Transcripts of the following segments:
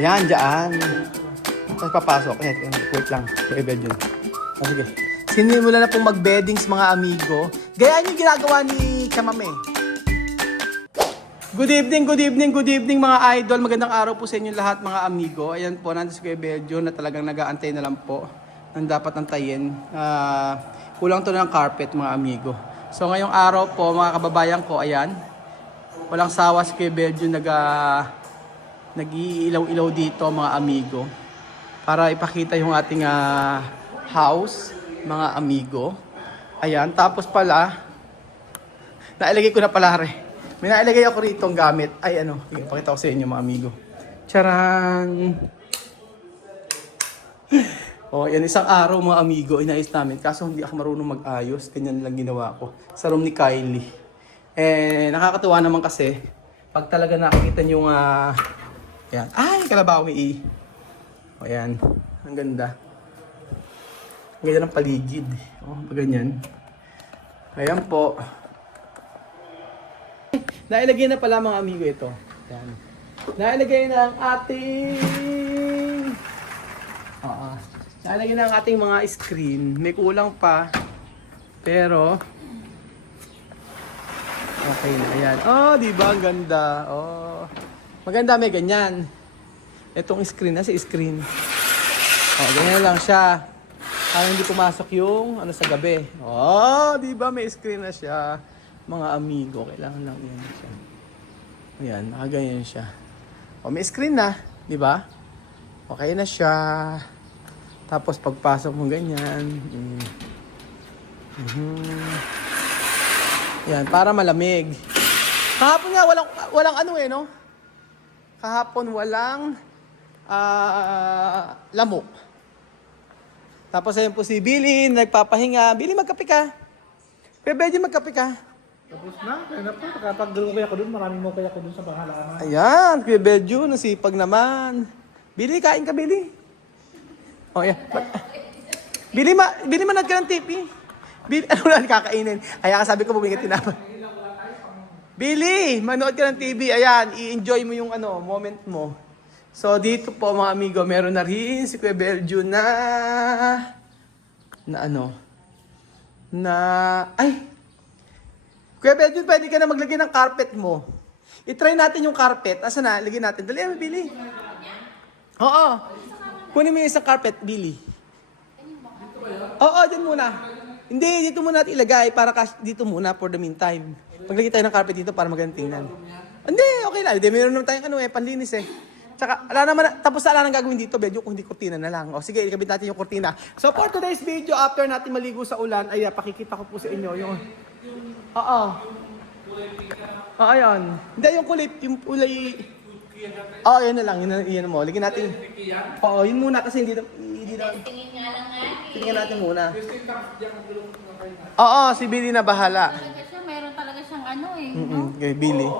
Yan, dyan. Tapos papasok. Wait lang. Wait yun. Okay. Sinimula na pong mag-beddings mga amigo. Gayaan yung ginagawa ni Chamame. Good evening mga idol. Magandang araw po sa inyo lahat mga amigo. Ayan po, nandito si Kuya Beljo na talagang nag-aantay na lang po ng dapat antayin. Kulang to ng carpet mga amigo. So ngayong araw po mga kababayan ko, ayan. Walang sawa si Kuya Beljo nag-iilaw-ilaw dito mga amigo. Para ipakita yung ating house mga amigo. Ayan, tapos pala, nailagay ko na pala rin. May nailagay ako rito ang gamit. Ay ano, ipakita ko sa inyo mga amigo. Charan! Oh, yan isang araw mga amigo, inayos namin. Kaso hindi ako marunong mag-ayos. Ganyan lang ginawa ko. Sa room ni Kylie. Nakakatuwa naman kasi, pag talaga nakikita nyo ayan. Ay, kalabawi O yan, ang ganda. Ang ganda ng paligid. Oh, ganyan. Ayan po. Nailagay na pala mga amigo ito. Yan. Nailagay na ang ating nailagay na ang ating mga screen. May kulang pa. Pero okay na. Ayan. Oh, di ba ang ganda? Oh. Maganda may ganyan. Itong screen na si screen. Oh, ganyan lang siya. Para hindi pumasok yung sa gabi. Oh, di ba may screen na siya? Mga amigo, kailangan lang yan siya. Ayan, nakaganyan siya. O, may screen na, di ba? Okay na siya. Tapos pagpasok mo ganyan. Yan, para malamig. Kahapon nga, walang no? Kahapon walang lamok. Tapos ayun po si Billy, nagpapahinga. Billy, magkape ka. Pwede magkape ka. Tapos na, kaya na po. Nakapag-dalawa kaya ko dun. Maraming mo kaya ko dun sa bahala. Ayan, Kuya Beljo, nasipag naman. Billy, kain ka, Billy. O, yan. Billy, manood ka ng TV. Billy, ano lang kakainin? Kaya sabi ko, bumingit tinapay. Billy, manood ka ng TV. Ayan, i-enjoy mo yung moment mo. So, dito po mga amigo, meron na rin si Kuya Beljo ay! Kuya Beljo, pwede ka na maglagay ng carpet mo. I-try natin yung carpet. Asa na? Lagyan natin. Dali, Billy. Oo. Kunin mo yung isang carpet, Billy. Oo, dyan muna. Hindi, dito muna natin ilagay para dito muna for the meantime. Paglagay tayo ng carpet dito para magandang tingnan. Hindi, okay lang. Hindi, meron naman tayong panlinis eh. Tsaka, tapos ala nang gagawin dito, Beljo, kung hindi kurtina na lang. O sige, ikabit natin yung kurtina. So for today's video, after natin maligo sa ulan, ay pakikita ko po sa inyo yung Oo, yan. Hindi, yung kulip, yung kulay. Yan na lang, yun mo. Ligyan natin. Oo, yun muna kasi hindi na. Tingin nga lang nga. Tingnan natin muna. Si Billy na bahala. Meron talaga siyang Kay Billy.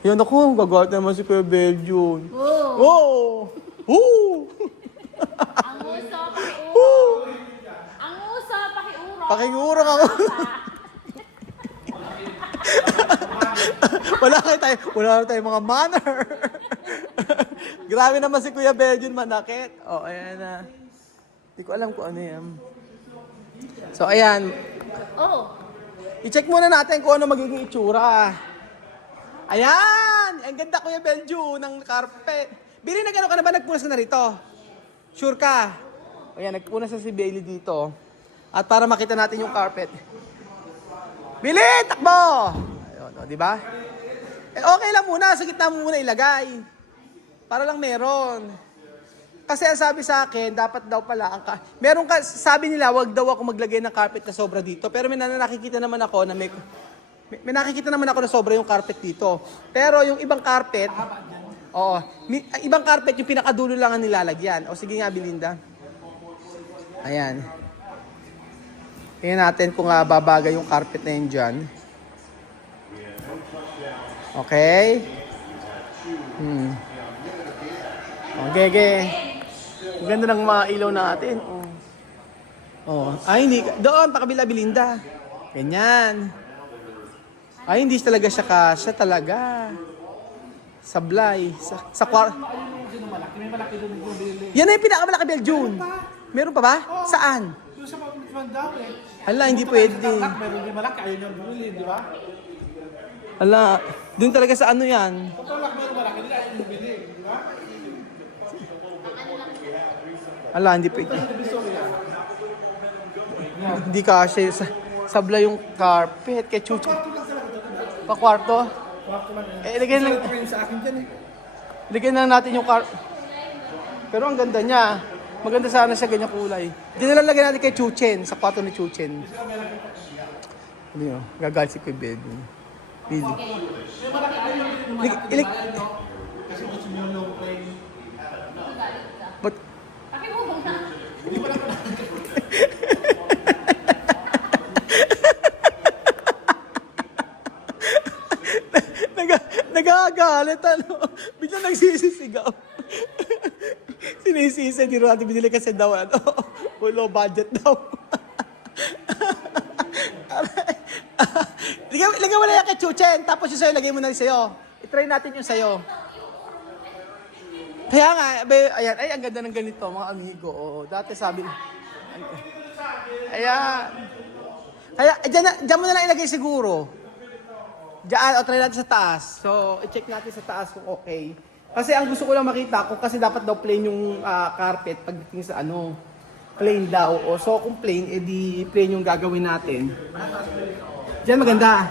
Yun ako, gagawin naman si Kuya Beljo. Oh. Oh! Ang uso, pakiuro. Ang uso, pakiuro. Pakiurong ako. Wala tayo mga manner. Grabe naman si Kuya Beljo, manakit. Ayan na. Hindi ko alam kung ano yan. So, ayan. I-check muna natin kung ano magiging itsura. Ayan! Ang ganda, Kuya Beljo, ng carpet. Billy, ka na ba? Nagpunas ka na rito? Sure ka? Ayan, nagpunas na si Bailey dito. At para makita natin yung carpet. Billy, takbo! Ayun, di ba? Okay lang muna, sa gitna mo muna ilagay. Para lang meron. Kasi ang sabi sa akin, dapat daw pala, sabi nila, wag daw ako maglagay ng carpet na sobra dito. Pero may nakikita naman ako na may nakikita naman ako na sobra yung carpet dito. Pero yung ibang carpet, ibang carpet yung pinakadulo lang ang nilalagyan. O sige nga, Belinda. Ayan. Tingnan natin kung babagay yung carpet na yun dyan. Okay. Okay. Ang ganda ng mga ilaw natin. Ay, hindi. Doon, pakabila, Belinda. Ganyan. Ay, hindi talaga siya kasya talaga. Sablay. dyan ng malaki. May malaki doon yung bili. Yan na yung pinakamalaki Beljun. Meron pa ba? Saan? Doon sa mga daw eh. Hala, hindi pwede. Meron din malaki, ayaw niyang bumili, di ba? Hala, dun talaga sa ano yan. Kapag meron malaki, hindi ayaw niyang bumili, di ba? Hala, hindi pwede. Gusto ko yan. Hindi kasi sabla yung carpet kay Chucho. Pa kwarto. Kwarto lang yan. Lagyan lang, Ito rin sa akin dyan eh. lagyan lang natin yung Pero ang ganda niya. Maganda sana siya ganyang kulay. Dinalalagyan natin kay Chuchen, sa kwarto ni Chuchen. Ano yun? Gagalit si Kuya Bedun. Really. May malaki ayaw yung malaki. Kasi gusto niyo long plane. But, Pakihubog na. nagagalit ano. Bigla nagsisisigaw. Sinisisi, di rin natin binili kasi daw ano. Low budget daw. Lagyan mo na yan kay Chuchen, tapos yung sa'yo, lagay mo na yung sa'yo. I-try natin yung sa'yo. Kaya nga, ayan, ay, ang ganda ng ganito, mga amigo. Oh, dati sabi, ayan. Kaya, dyan mo na lang ilagay siguro. Diyan, o try natin sa taas. So, i-check natin sa taas kung okay. Kasi ang gusto ko lang makita, kung kasi dapat daw plain yung carpet pagdating sa ano, plain daw. O, so, kung plain, edi plain yung gagawin natin. Diyan maganda.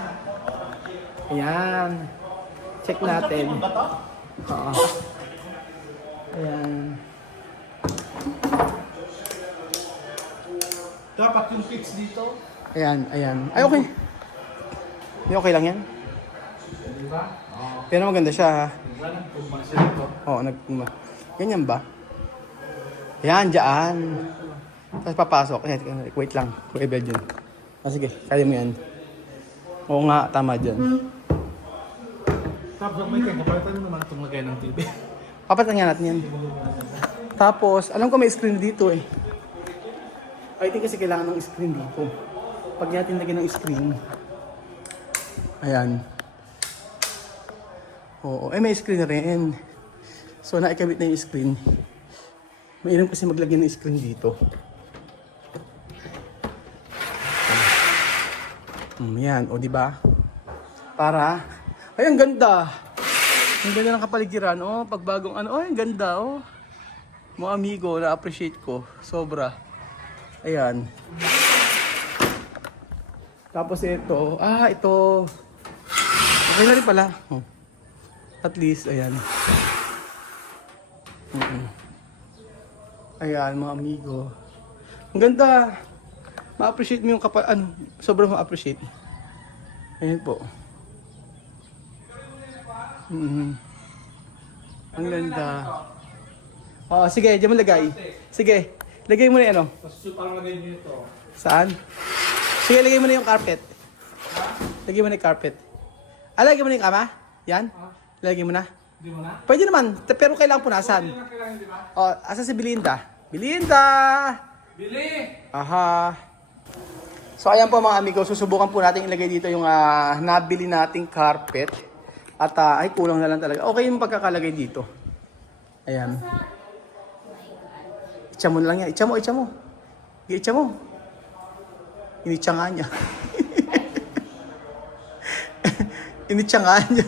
Ayan. Check natin. Oo. Ayan. Dapat yung fix dito. Ayan, ayan. Ay, okay. Hindi okay lang yan. Di ba? Pero maganda siya, ha? Walang tugma siya dito. Oo, ganyan ba? Ayan, dyan. Tapos papasok. Ayan, wait lang. Kuya Bel dyan. Sige, kaya mo yan. Oo nga, tama dyan. Tapos may kaya, kapalitan mo naman itong lagay ng TV. Papatan nga natin yan. Tapos, alam ko may screen dito eh. I think kasi kailangan ng screen dito. Pag natin lagyan ng screen. Ayan. Oo, may screen rin. So, naikabit na yung screen. Mainam kasi maglagyan ng screen dito. Yan, o diba? Para, ay ang ganda. Ang ganda ng kapaligiran, oh, pagbagong ano, oh, ang ganda, oh. Mga amigo, na-appreciate ko, sobra. Ayan. Tapos ito, ito. Okay na rin pala. Oh. At least, ayan. Ayan, mga amigo. Ang ganda. Ma-appreciate mo yung sobrang ma-appreciate. Ayan po. Ang ganda. Oh, sige, diyan mo lagay. Sige, lagay mo na ano. Tapos parang lagay nyo ito. Saan? Sige, lagay mo na yung carpet. Lagay mo na yung carpet. Lagay mo na yung kama? Yan? Lagay mo na? Hindi mo na? Pwede naman, pero kailangan punasan. Hindi na kailangan, di ba? Oh, asa si Belinda? Belinda! Bili! Aha. So ayan po mga amigo, susubukan po natin ilagay dito yung nabili nating carpet. At ay kulang na lang talaga. Okay yung pagkakalagay dito. Ayan. Itcha mo na lang yan. Itcha mo. Itcha mo. Initcha nga niya. Initcha nga niya.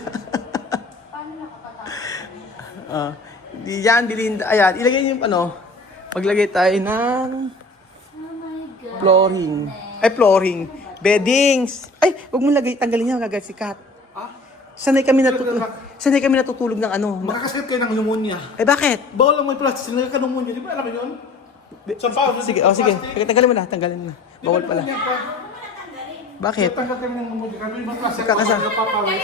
Diyan, Belinda. Ayan, ilagay niyo yung maglagay tayo ng flooring. Ay, flooring. Beddings. Ay, huwag mo lagay. Tanggalin niya. Magagad si Kat. Sanay kami natutulog ng Makakasakit kayo ng pneumonia. Eh, bakit? Bawal lang may plastic. Sinagay ka pneumonia. Di ba alam mo yun? Sa bawal. Sige, sige. Tanggalin mo na. Bawal pala. Bakit? Tanggal ka ng pneumonia. Kami may plastic. Kakasa- Napapawis.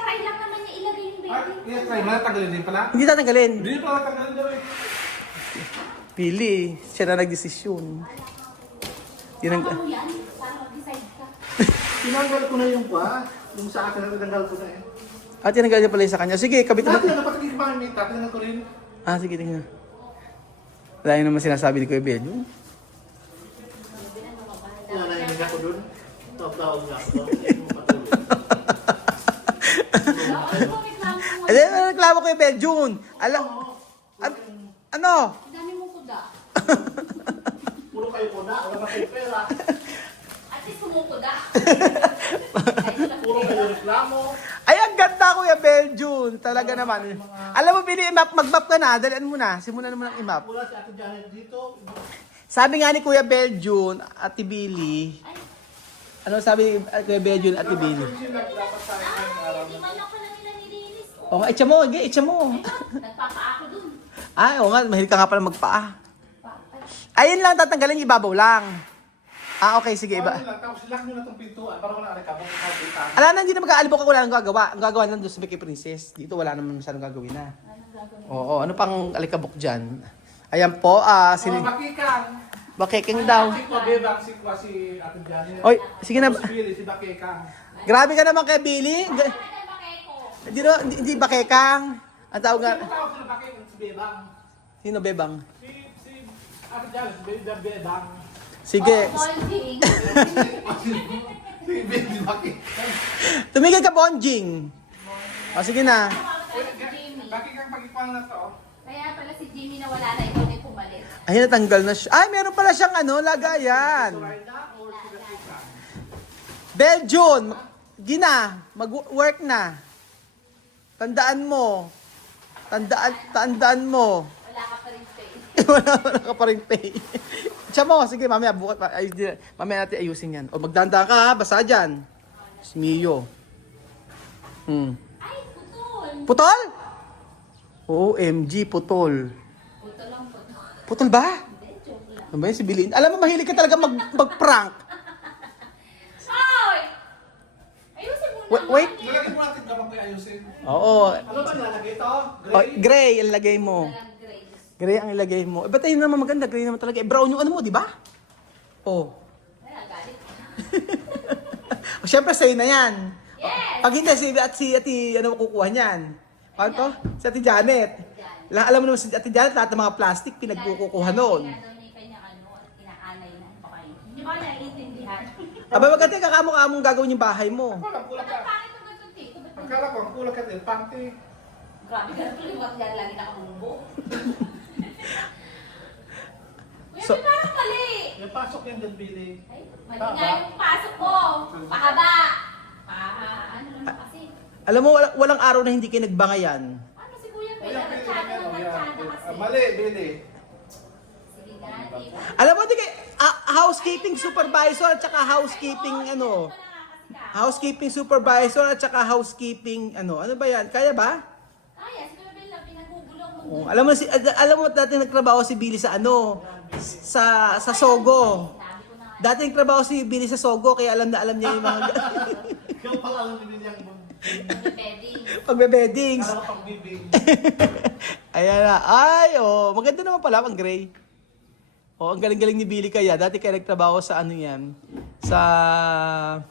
Try lang naman niya ilagay yung baby. Try mo na. Tanggalin din pala. Hindi tatanggalin. Hindi pala tanggalin daw eh. Pili. Siya na nagdesisyon. Yan ang... Ano yan? Para mag-decide ka. Tinanggal ko na yung yung sa akin na tinanggal ko na eh. At tinanggal niya pala yung sa kanya. Sige, kabit mo. Dati na napatagin pa kami. Tinanggal ko rin. Sige, tingnan. Wala yun naman sinasabi ni Kuya Bel. Wala na yung ako dun. Tawag nga ako. Ano reklamo mo? Ano reklamo Kuya Bel? June. Alam. Ano? Ang dami mong kuda. Puro kayo po na, wala na kayo pera. At least kumukuda. Puro kayo reklamo. Ay, ang ganda, Kuya Beljun. Talaga naman. Alam mo, Billy, mag-map ka na. Dalian mo na. Simulan mo ng i-map. Mula si Ate Janet dito. Sabi nga ni Kuya Beljun, Ate Billy. Ano sabi ni Kuya Beljun, Ate Billy? Dapat sa akin ng araw. Hindi man ako na nila nilinis. O nga, itcha mo. Itcha mo. Nagpapaako dun. Ay, o nga. Mahilig ka nga pala magpaa. Ayun lang, tatanggalin yung ibabaw lang. Ah, okay. Sige, iba. Tapos lock nyo na itong pintuan para wala ka kabong kapitan. Ala na, hindi na mag-aalibok ako. Wala nang gagawa. Ang gagawa lang doon sa Mickey Princess. Dito wala naman masyadong gagawin na. Oo, ano pang alikabok dyan? Ayan po, Bakikang. Bakeking daw. Sikwa bebang, sikwa si Ate Janet. Oy, sige na. Si Billy, si Bakikang. Grabe ka naman kay Billy. Ano ba kayo ko? Hindi bakekang. Ang tawag nga. Sino tawag sila Bakikang? Si Bebang. Sino bebang? Si Ate Janet, si Bebang. Sige. Bonding. Si Billy Bakikang. Tumigil ka, Bonjing. O, sige na. Si Jimmy. Bakikang pagipang na to. Kaya pala si Jimmy na wala na ikaw na pumalit. Ay, natanggal na siya. Ay, meron pala siyang lagayan. Right na or si Bakikang? Beljun, Gina, mag-work na. Tandaan mo. Tandaan mo. Wala ka pa rin pay. Wala ka pa rin pay. Siya mo, sige, mamaya, mamaya natin ayusin yan. O, magdanda ka ha, basa dyan. Si Mio. Ay, putol. Putol? OMG, putol. Putol lang putol. Putol ba? Hindi, joke lang. Ano ba yun, si Bilin? Alam mo, mahilig ka talaga mag-prank. Ay! Ayusin mo na. Wait. Lalagay mo natin kapag may ayusin. Oo. Ano ba nilalagay ito? Oh, gray, ang lagay mo. Walang grace. Gray ang ilagay mo. Eh, ba't ayun naman maganda? Gray naman talaga. Eh, brown yung ano mo, di ba? Oh. Ay, galit. O, syempre, sa'yo na yan. Yes! Pag hindi, si Ate, ano kukuha niyan? Paano to? Si Ate Janet. Alam mo naman si Ate Janet, lahat ng mga plastic, pinagkukuha noon. Kaya daw niya kanya inaanay na. Okay. Hindi ba naiintindihan? Aba, maganda kakamukha gagawin yung bahay mo. Wala, kulang ka. Pangit ang ganito, Tito. Ba't Pagkala ko, ang kulang ka din, panty. grabe ka na tuloy. Ba't yan lagi nakabumbo? Kuya, So- may parang mali. May pasok yan dyan, Billy. Ay, mali nga yung pasok ko. Pahaba. Ano naman kasi? Alam mo, walang araw na hindi kayo nagbangayan. Ano si Kuya Bel? Ayan, Billy, Nagtsada yan, ng yan. nagtsada kasi. Mali, Billy. Sige na, di ba? Alam mo, di kayo, housekeeping supervisor at saka housekeeping housekeeping supervisor at saka housekeeping ano ba yan? Kaya ba? Kaya, si Kuya Bel na pinagugulong mo. Oh, alam mo dati nagtrabaho si Billy sa sa Sogo. Sabi ko na nga. Dati nagtrabaho si Billy sa Sogo kaya alam niya yung mga Ikaw pala alam ni Billy ang Pwede. pagbe-beddings. kala ko pagbibig. Ayan na. Ay, oh, maganda naman pala ang gray. Oh, ang galing-galing ni Billy kaya. Dati kaya nagtrabaho sa ano yan? Saan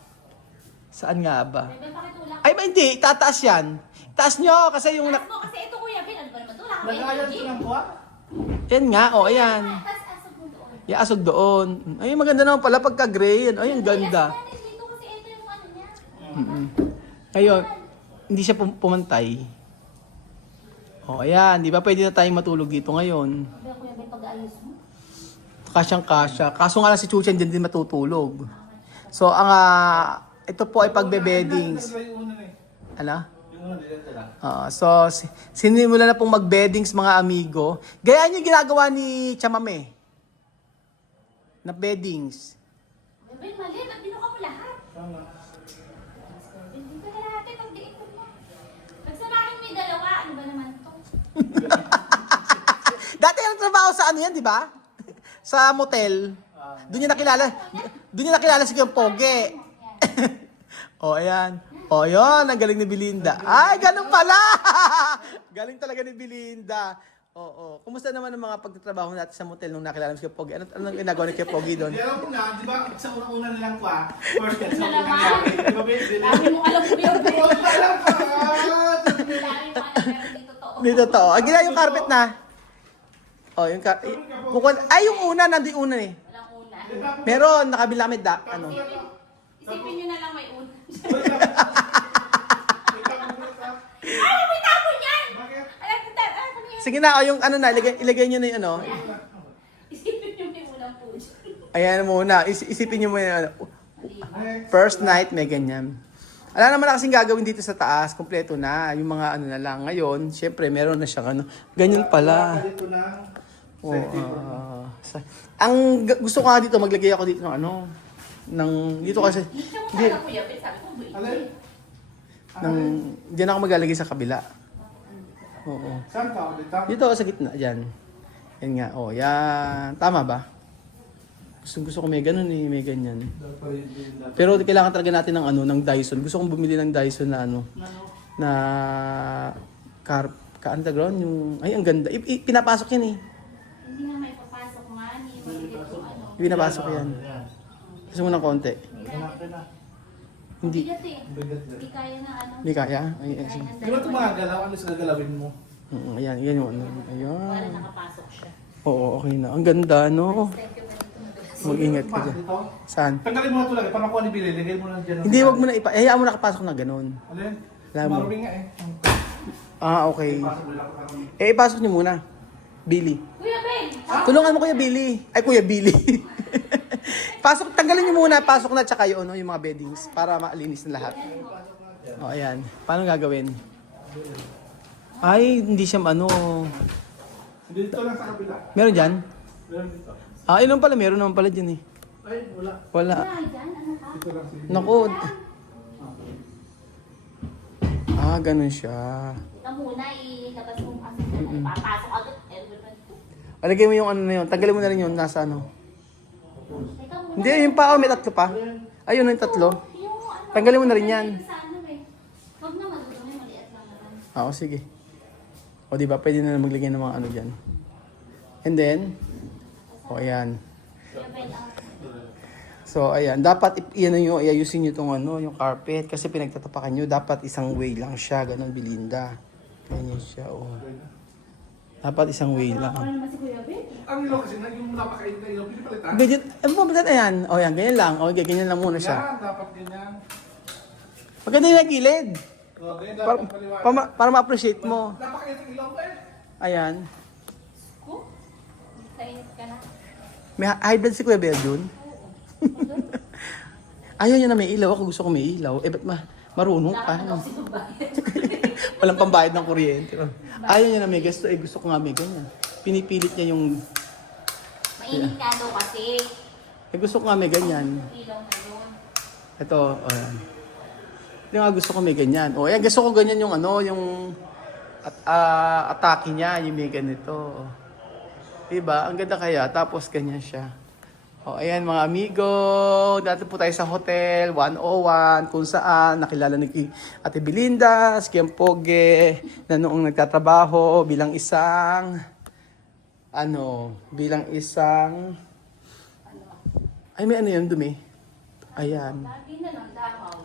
nga ba? Bel, pakitulak. Ay, ba hindi. Tataas yan. Taas nyo kasi yung... Taas mo kasi ito Kuya Bel. Ano ba naman ito? Wala kang Nagayan energy. ko ng buwan. Yan nga, oh, ayan. Taas asog mo doon. Iasog doon. Ay, maganda naman pala pagka gray. Ay, ang ganda. Yes, dito kasi ito yung ano niya. Ngayon, hindi siya pumantay. Oh, ayan. Di ba pwede na tayong matulog dito ngayon? Sabi Kuya Bel, pag-ayos mo. Kasyang-kasya. Kaso nga lang si Chuchen dyan din matutulog. So, ito po ay pagbe-beddings. Nagdala yung una na eh. Ano? Yung una, nila. So, sinimula na pong mag-beddings mga amigo. Gayaan yung ginagawa ni Chamame. Na beddings. Kuya Bel, mali. Ba't binuka mo lahat? Tama. Hindi ka na natin pag-diin mo na. Pag sa bahay may dalawa, ano ba naman to? Dati yung trabaho sa ano yan, di ba? Sa motel. Doon niya nakilala si Kiyong Poge. O, ayan. O, yun. Ang galing ni Belinda. Ay, ganun pala! Galing talaga ni Belinda. Oo. Kumusta naman ang mga pagtatrabaho natin sa motel nung nakilala si Kiyong Poge? Anong ginagawa ni Kiyong Poge doon? Di alam mo na, di ba, sa unang-una nilang kwa, first get, sa Ano naman? nangyari. Di ba, Billy? Dami mo alam Kuya Bel. Oh, alam ka! Dami mo alam pero hindi totoo. Hindi totoo. Ang gina yung carpet na. O, yung carpet. Ay, yung una. Nandun yung una eh. Walang una. Meron, nakabila kami ano. Isipin nyo na lang may una. Wait lang. Wait lang, wait lang. Ay, may tapon yan! Bakit? Alam ko, ano Sige na, o yung ano na, ilagay nyo na yung ano. Isipin niyo may unang puja. Ayan muna, isipin nyo muna yung ano. First night, may ganyan. Wala naman na kasing gagawin dito sa taas, kompleto na. Yung mga ano na lang. Ngayon, syempre, meron na siyang ano. Ganyan pala. Dito na. Oo. Gusto ko nga dito, maglagay ako dito ng ano. Dito kasi, Dito mo di, sana kuya, pero sabi ko, buhay. Alin? diyan ako maglalagay sa kabila. Oo. Saan ka? Dito? Dito sa gitna, dyan. Yan nga, yan. Tama ba? Gusto ko may ganun eh, may ganyan. Pero kailangan talaga natin ng ano, ng Dyson. Gusto kong bumili ng Dyson na ano, na ka-underground yung, ay ang ganda. Pinapasok yan eh. Hindi nga may papasok nga, ni maliit yung ano. Pinapasok yan. Gusto mo ng konti. Hindi. Bigat eh. Hindi kaya na ano. Hindi kaya? Ay, ay, sige. Di ba ito mga galaw? Ano sa gagalawin mo? Ayan, yan yung ano. Wala Ayan. nakapasok siya. Oo, okay na. Ang ganda, no? Thank you, Benito. Mag-ingat ka dyan. Dito? Saan? Tanggalin mo na ito lagi. Para makuha ni Billy. Lagay mo na dyan. Hindi, wag mo na hayaan mo nakapasok na ganun. Alin? Alam mo. Marumi nga eh. Okay. Pasok mo lang ako parang- Ipasok niyo muna. Billy. Kuya Ben! Tulungan mo Kuya Billy. Ay, Kuya Billy. Pasok, tanggalin niyo muna. Pasok na tsaka yung, yung mga beddings para maalinis na lahat. O, ayan. Paano gagawin? Ay, hindi siya ano. Dito lang sa kabila. Meron dyan? Meron dito. Ilan pala? Meron naman pala dyan eh. Ay, wala. Wala. Ay, dyan, ano ka? Dito lang si Naku. Ganun siya. Ika muna, ilabas mo kasi papasok agad. Alagay mo yung ano na yun. Tanggalin mo na rin yun. Nasa ano. Teka muna. Hindi, yung pa. May tatlo pa. Ayun, yung tatlo. Yung ano, Tanggalin mo na rin yan. sa ano eh. Huwag naman, huwag naman, maliit lang naman. Oo, sige. O, di ba? Pwede na maglagay ng mga ano dyan. And then, ayan. Kuya Ben, So, ayan. Dapat, iayusin nyo itong ano, yung carpet. Kasi pinagtatapakan nyo. Dapat isang way lang siya. Ganon, Belinda. Ganyan siya, oh. Dapat isang way lang. ano naman si Kuya Ben? Ang ilaw kasi na yung napakain na ilaw. Pinipalitan. Ganyan, ano ba ba ayan? O, yan, ganyan lang. O, ganyan lang muna siya. Yan, dapat ganyan. Maganda yung gilid. O, ganyan Para, dapat paliwanag. para ma-appreciate mo. Napakain ang ilaw ko eh. Ayan. Ko? Kainit ka na. May high blood si Kuya Berjun. Ayaw niya na may ilaw. Ako gusto ko may ilaw. Eh, ba't marunong ka? No? Walang pambayad ng kuryente. Ayaw niya na may gusto. Eh, gusto ko nga may ganyan. Pinipilit niya yung... Mainit nga daw kasi. Eh, gusto ko nga may ganyan. Ilaw na yun. Ito, ayan. Hindi nga gusto ko may ganyan. O, ayan, gusto ko ganyan yung ano, yung... atake niya, yung may ganito. Diba? Ang ganda kaya. Tapos ganyan siya. O, ayan mga amigo. Dati po tayo sa Hotel 101 kung saan nakilala ni Ate Belinda, si Kiam Poge, na noong nagtatrabaho bilang isang ay may ano yun, dumi. Ayan. Lagi na lang damaw.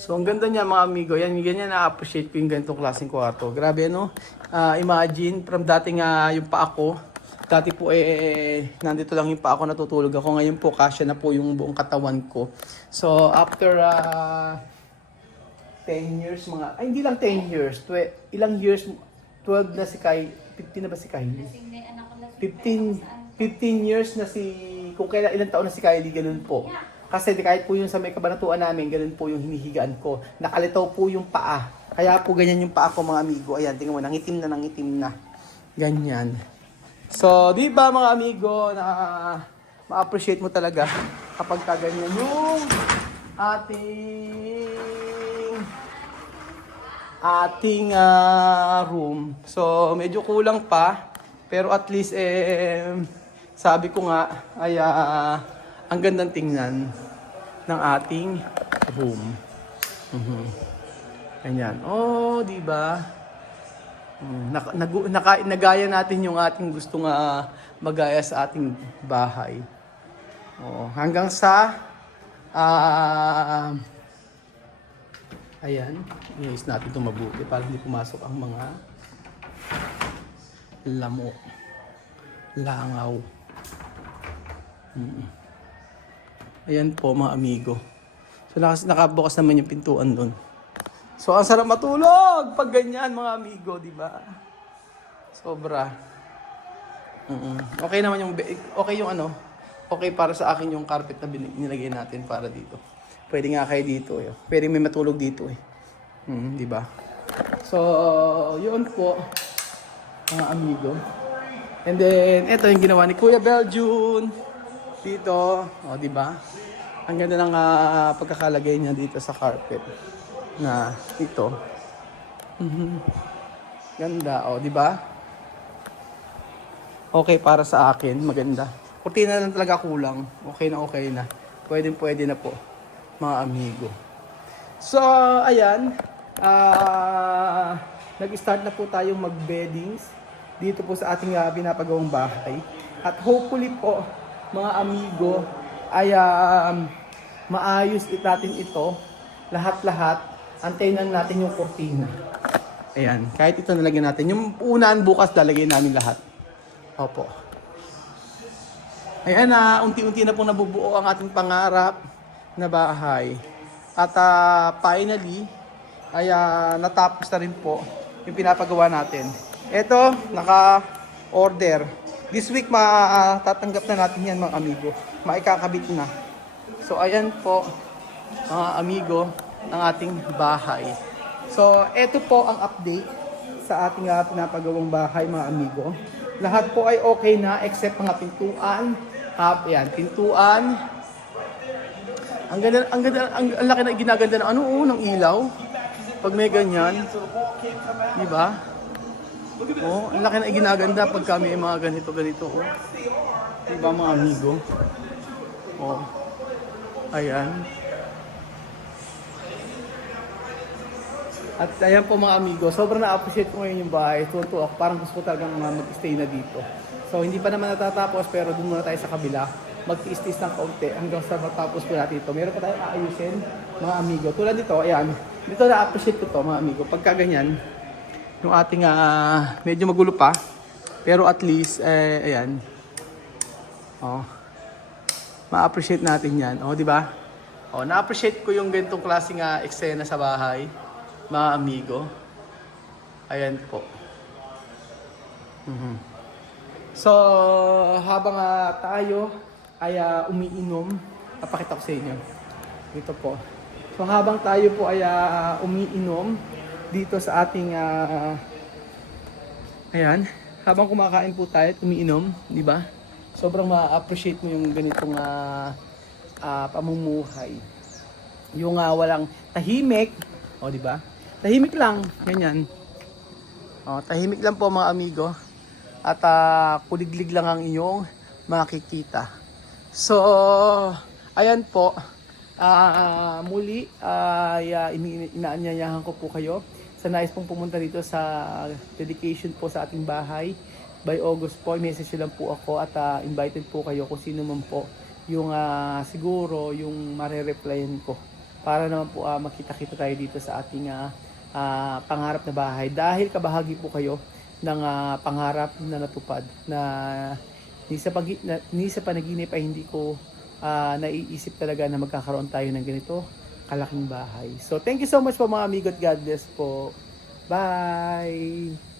So, ang ganda niya mga amigo. Yan, ganyan na-appreciate ko yung ganitong klaseng kwarto. Grabe, no? Imagine, from dating yung pa ako, dati po nandito lang yung pa ako, natutulog ako. Ngayon po, kasya na po yung buong katawan ko. So, after 10 years, hindi lang 10 years. Ilang years, 12 na si Kylie. 15 na ba si Kylie? Kasi may anak ko na 15 years na kung kailan ilang taon na si Kylie, ganun po. Kasi kahit po yung sa may kabanatuan namin, ganun po yung hinihigaan ko. Nakalitaw po yung paa. Kaya po ganyan yung paa ko mga amigo. Ayan, tingnan mo, nangitim na. Ganyan. So, di ba mga amigo, na ma-appreciate mo talaga kapag kaganyan yung ating room. So, medyo kulang pa. Pero at least, sabi ko nga, ay ang gandang tingnan ng ating room. Ganyan. Oh, di ba? Nagaya natin yung ating gusto nga magaya sa ating bahay. Oh, hanggang sa ayan, i-ayos natin itong mabuti para hindi pumasok ang mga langaw. Ayan po mga amigo. So nakabukas naman yung pintuan doon. So ang sarap matulog pag ganyan mga amigo, di ba? Sobra. Okay naman yung, okay yung ano, okay para sa akin yung carpet na nilagay natin para dito. Pwede nga kayo dito eh. Pwede may matulog dito eh. Di ba? So, yun po, mga amigo. And then, ito yung ginawa ni Kuya Beljun. Dito, o di ba? Ang ganda ng pagkakalagay niya dito sa carpet. Na ito. Ganda, o di ba? Okay para sa akin, maganda. Kurtina lang talaga kulang. Okay na. Pwede na po, mga amigo. So, ayan. Nag-start na po tayong mag-beddings dito po sa ating pinapagawang bahay. At hopefully po, mga amigo, ay maayos natin ito. Lahat-lahat. Antayin lang natin yung kurtina. Ayan. Kahit ito nalagyan natin. Yung unahan bukas, lalagyan namin lahat. Opo. Ayan na, unti-unti na pong nabubuo ang ating pangarap na bahay. At finally, ay natapos na rin po yung pinapagawa natin. Ito, naka-order. This week, tatanggap na natin yan mga amigo. Maikakabit na. So, ayan po, mga amigo, ang ating bahay. So, ito po ang update sa ating pinapagawang bahay mga amigo. Lahat po ay okay na except mga pintuan. Ayan, pintuan. Ang laki na ginaganda ng ng ilaw. Pag may ganyan. Di ba? Oh, ang laki na ginaganda pag kami ay mga ganito. Oh. Di ba mga amigo? Oh. Ayan. At ayan po mga amigo, sobrang na-appreciate ko ngayon yung bahay. Tuto ako, parang gusto ko talagang mag-stay na dito. So hindi pa naman natatapos pero doon muna tayo sa kabila. Mag-tiis-tiis ng kaunti hanggang sa matapos po natin ito. Meron pa tayong aayusin mga amigo. Tulad dito, ayan. Dito na-appreciate ko to mga amigo. Pagka ganyan, yung ating medyo magulo pa. Pero at least, ayan. Oh. Ma-appreciate natin yan. Oh, di ba? Oh, na-appreciate ko yung ganitong klaseng eksena sa bahay. Mga amigo. Ayan po. So, habang tayo ay umiinom, napakita ko sa inyo. Dito po. So, habang tayo po ay umiinom dito sa ating ayan, habang kumakain po tayo at umiinom, di ba? Sobrang ma-appreciate mo yung ganitong pamumuhay. Yung walang tahimik, o di ba? Tahimik lang, ganyan. O, tahimik lang po mga amigo. At kuliglig lang ang iyong makikita. So, ayan po. Muli, inaanyayahan ko po kayo sa nais pong pumunta dito sa dedication po sa ating bahay. By August po, message lang po ako at invited po kayo kung sino man po yung siguro yung mare-replyan ko. Para naman po makita-kita tayo dito sa ating pangarap na bahay. Dahil kabahagi po kayo ng pangarap na natupad na ni sa panaginip ay hindi ko naiisip talaga na magkakaroon tayo ng ganito kalaking bahay. So thank you so much po mga amigo at God bless po. Bye!